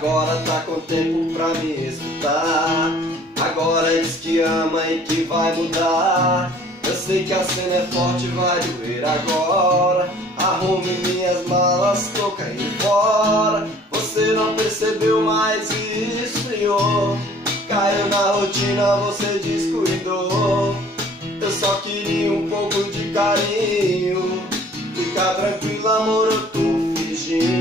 agora tá com tempo pra me escutar. Agora diz que ama e que vai mudar. Eu sei que a cena é forte, vai doer agora. Arrume minhas malas, tô caindo fora. Você não percebeu, mas esfriou. Caiu na rotina, você descuidou. Eu só queria um pouco de carinho. Fica tranquilo, amor, eu tô fingindo.